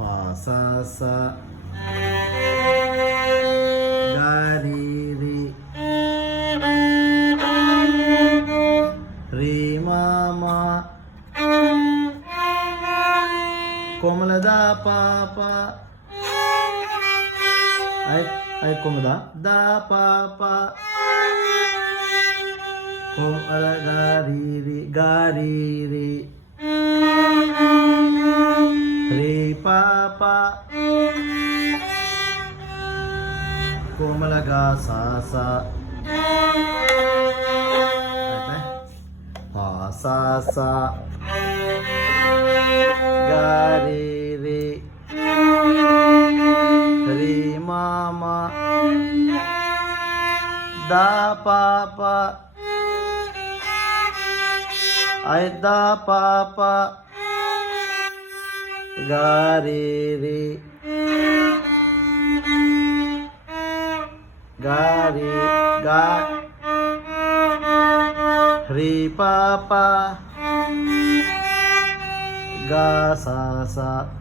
पा सा सा गा री री री मा मा कोमल दा पा पा ऐ कोमल दा पा पा कोमल गा री री रे पा पा कोमल गा सा सा पा सा सा गा रे रे मा मा दा पा पा ऐ दा पा पा गा रे गा गा रे पा पा गा सा सा